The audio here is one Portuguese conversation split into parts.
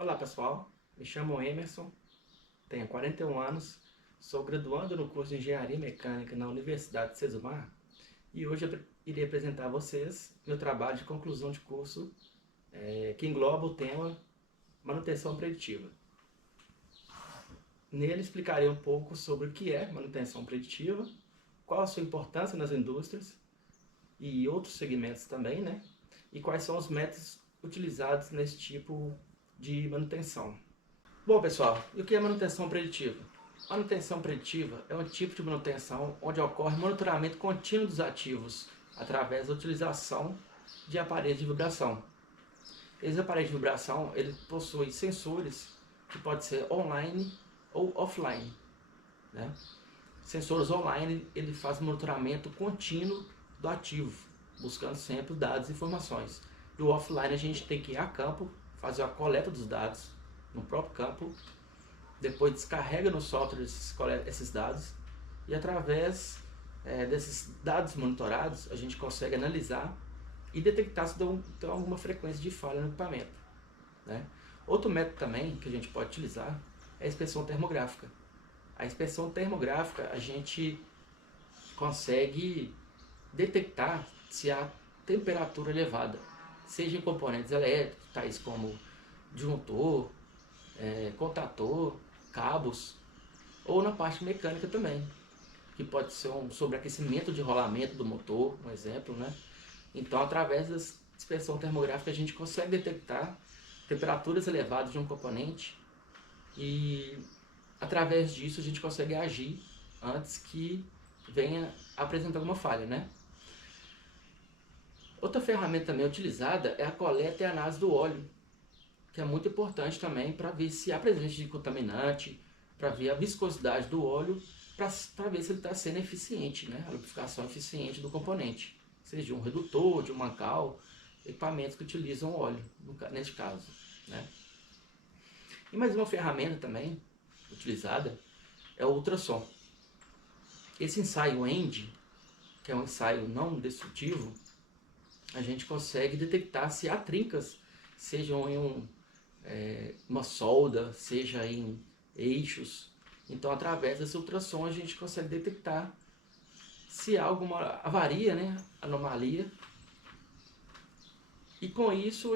Olá pessoal, me chamo Emerson, tenho 41 anos, sou graduando no curso de Engenharia Mecânica na Universidade de Sesumar e hoje eu irei apresentar a vocês meu trabalho de conclusão de curso que engloba o tema manutenção preditiva. Nele explicarei um pouco sobre o que é manutenção preditiva, qual a sua importância nas indústrias e outros segmentos também, né? E quais são os métodos utilizados nesse tipo de manutenção. Bom pessoal, e o que é manutenção preditiva? Manutenção preditiva é um tipo de manutenção onde ocorre monitoramento contínuo dos ativos através da utilização de aparelhos de vibração. Esses aparelhos de vibração ele possui sensores que podem ser online ou offline, né? Sensores online ele faz monitoramento contínuo do ativo, buscando sempre dados e informações. E o offline a gente tem que ir a campo, fazer a coleta dos dados no próprio campo, depois descarrega no software esses dados e através desses dados monitorados a gente consegue analisar e detectar se tem alguma frequência de falha no equipamento, né? Outro método também que a gente pode utilizar é a inspeção termográfica. A inspeção termográfica a gente consegue detectar se há temperatura elevada, seja em componentes elétricos, tais como disjuntor, contator, cabos, ou na parte mecânica também, que pode ser um sobreaquecimento de rolamento do motor, um exemplo, né? Então, através da inspeção termográfica, a gente consegue detectar temperaturas elevadas de um componente e, através disso, a gente consegue agir antes que venha apresentar alguma falha, né? Outra ferramenta também utilizada é a coleta e análise do óleo, que é muito importante também para ver se há presença de contaminante, para ver a viscosidade do óleo, para ver se ele está sendo eficiente, né? A lubrificação eficiente do componente, seja um redutor, de um mancal, equipamentos que utilizam óleo, neste caso, né? E mais uma ferramenta também utilizada é o ultrassom. Esse ensaio END, que é um ensaio não destrutivo, a gente consegue detectar se há trincas, sejam em uma solda, seja em eixos. Então, através desse ultrassom, a gente consegue detectar se há alguma avaria, né, anomalia. E com isso,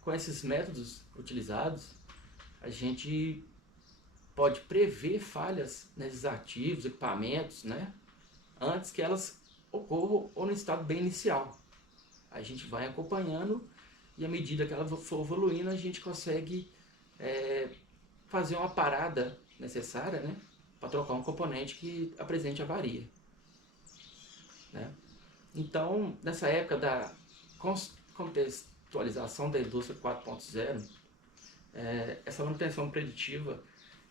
com esses métodos utilizados, a gente pode prever falhas nesses ativos, equipamentos, né, antes que elas ocorram ou no estado bem inicial. A gente vai acompanhando e à medida que ela for evoluindo, a gente consegue fazer uma parada necessária, né, para trocar um componente que apresente avaria, né? Então, nessa época da contextualização da indústria 4.0, essa manutenção preditiva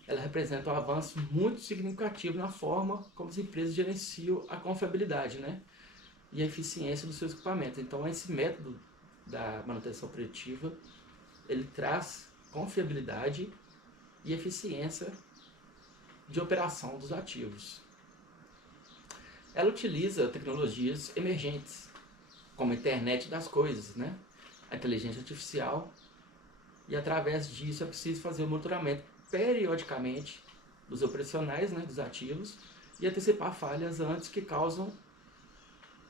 ela representa um avanço muito significativo na forma como as empresas gerenciam a confiabilidade, né, e a eficiência dos seus equipamentos. Então, esse método da manutenção preditiva ele traz confiabilidade e eficiência de operação dos ativos. Ela utiliza tecnologias emergentes, como a internet das coisas, né? A inteligência artificial, e através disso é preciso fazer o monitoramento periodicamente dos operacionais, né, dos ativos, e antecipar falhas antes que causam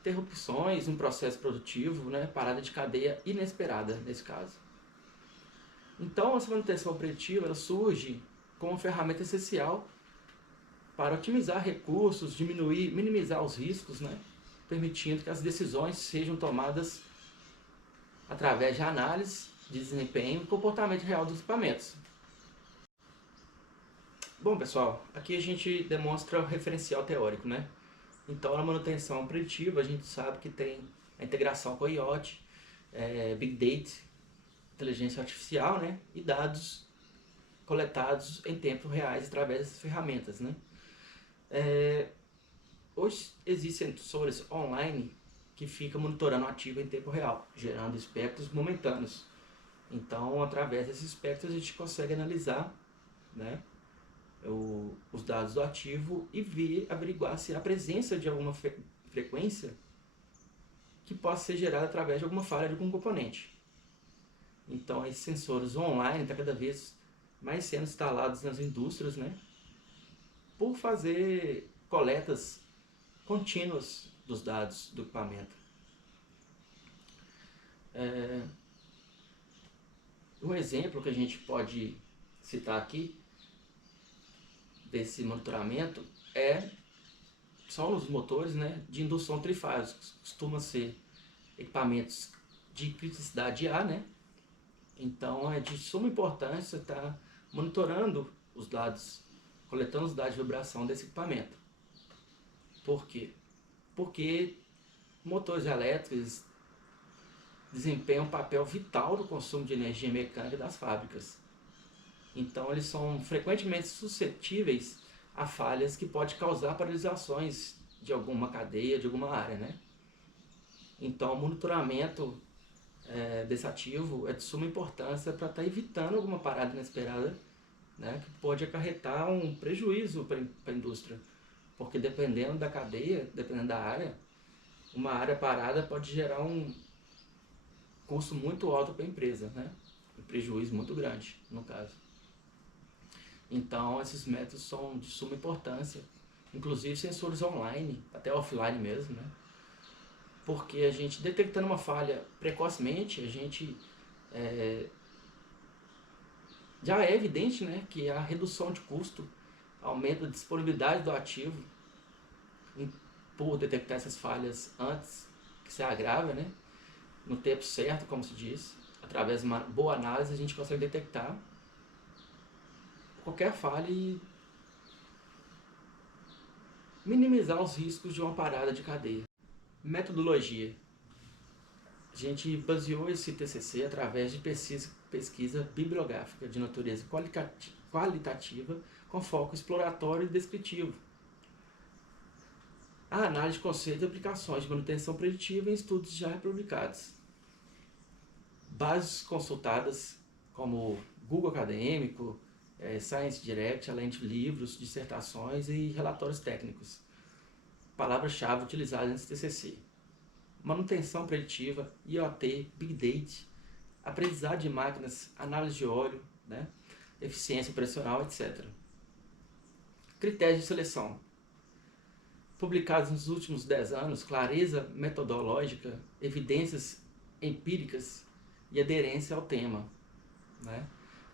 interrupções no processo produtivo, né, parada de cadeia inesperada nesse caso. Então, essa manutenção preditiva ela surge como uma ferramenta essencial para otimizar recursos, minimizar os riscos, né, permitindo que as decisões sejam tomadas através de análise de desempenho e comportamento real dos equipamentos. Bom, pessoal, aqui a gente demonstra o referencial teórico, né? Então, na manutenção preditiva, a gente sabe que tem a integração com o IoT, Big Data, inteligência artificial, né, e dados coletados em tempo reais através dessas ferramentas, né? Hoje existem sensores online que ficam monitorando o ativo em tempo real, gerando espectros momentâneos. Então, através desses espectros, a gente consegue analisar, né, os dados do ativo e averiguar se há presença de alguma frequência que possa ser gerada através de alguma falha de algum componente. Então, esses sensores online estão cada vez mais sendo instalados nas indústrias, né? Por fazer coletas contínuas dos dados do equipamento. Um exemplo que a gente pode citar aqui desse monitoramento são os motores, né, de indução trifásica. Costuma ser equipamentos de criticidade A, né? Então é de suma importância estar monitorando os dados, coletando os dados de vibração desse equipamento. Por quê? Porque motores elétricos desempenham um papel vital no consumo de energia mecânica das fábricas. Então eles são frequentemente suscetíveis a falhas que podem causar paralisações de alguma cadeia, de alguma área, né? Então o monitoramento desse ativo é de suma importância para estar evitando alguma parada inesperada, né, que pode acarretar um prejuízo para a indústria. Porque dependendo da cadeia, dependendo da área, uma área parada pode gerar um custo muito alto para a empresa, né? Um prejuízo muito grande, no caso. Então, esses métodos são de suma importância, inclusive sensores online, até offline mesmo, né? Porque a gente, detectando uma falha precocemente, a gente já é evidente, né, que a redução de custo aumenta a disponibilidade do ativo por detectar essas falhas antes que se agrava, né? No tempo certo, como se diz, através de uma boa análise a gente consegue detectar qualquer falha e minimizar os riscos de uma parada de cadeia. Metodologia. A gente baseou esse TCC através de pesquisa bibliográfica de natureza qualitativa com foco exploratório e descritivo. A análise de conceitos e aplicações de manutenção preditiva em estudos já publicados. Bases consultadas como Google Acadêmico, Science Direct, além de livros, dissertações e relatórios técnicos. Palavras-chave utilizadas nesse TCC. Manutenção preditiva, IoT, Big Data, aprendizado de máquinas, análise de óleo, né? Eficiência operacional, etc. Critérios de seleção. Publicados nos últimos 10 anos, clareza metodológica, evidências empíricas e aderência ao tema, né?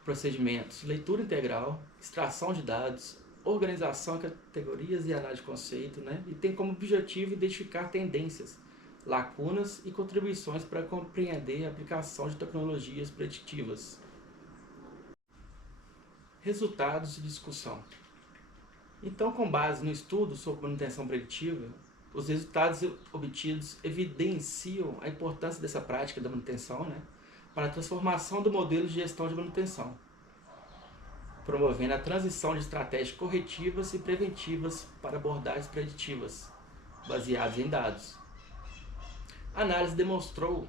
Procedimentos, leitura integral, extração de dados, organização em categorias e análise de conceito, né? E tem como objetivo identificar tendências, lacunas e contribuições para compreender a aplicação de tecnologias preditivas. Resultados de discussão. Então, com base no estudo sobre manutenção preditiva, os resultados obtidos evidenciam a importância dessa prática da manutenção, né, para a transformação do modelo de gestão de manutenção, promovendo a transição de estratégias corretivas e preventivas para abordagens preditivas, baseadas em dados. A análise demonstrou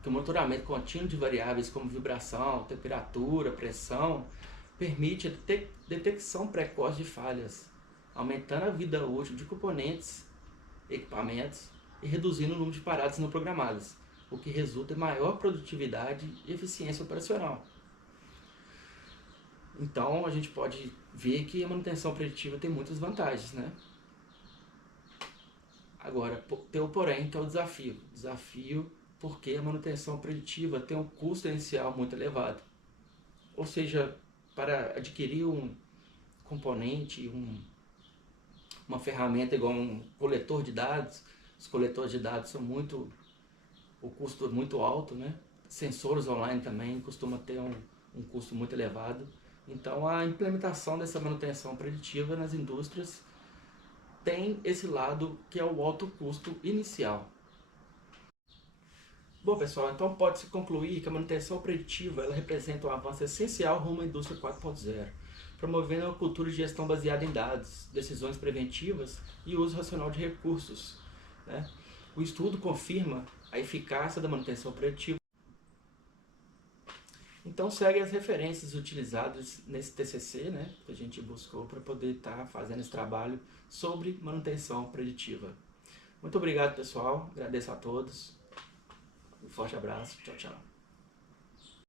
que o monitoramento contínuo de variáveis como vibração, temperatura, pressão, permite a detecção precoce de falhas, aumentando a vida útil de componentes, equipamentos e reduzindo o número de paradas não programadas, o que resulta em maior produtividade e eficiência operacional. Então a gente pode ver que a manutenção preditiva tem muitas vantagens, né? Agora, tem o porém, que é o desafio. Desafio porque a manutenção preditiva tem um custo inicial muito elevado. Ou seja, para adquirir um componente, uma ferramenta igual um coletor de dados, os coletores de dados são o custo é muito alto, né? Sensores online também costuma ter um custo muito elevado. Então a implementação dessa manutenção preditiva nas indústrias tem esse lado que é o alto custo inicial. Bom pessoal, então pode-se concluir que a manutenção preditiva ela representa um avanço essencial rumo à indústria 4.0, promovendo uma cultura de gestão baseada em dados, decisões preventivas e uso racional de recursos, né? O estudo confirma a eficácia da manutenção preditiva. Então segue as referências utilizadas nesse TCC, né, que a gente buscou para poder estar fazendo esse trabalho sobre manutenção preditiva. Muito obrigado pessoal, agradeço a todos, um forte abraço, tchau, tchau.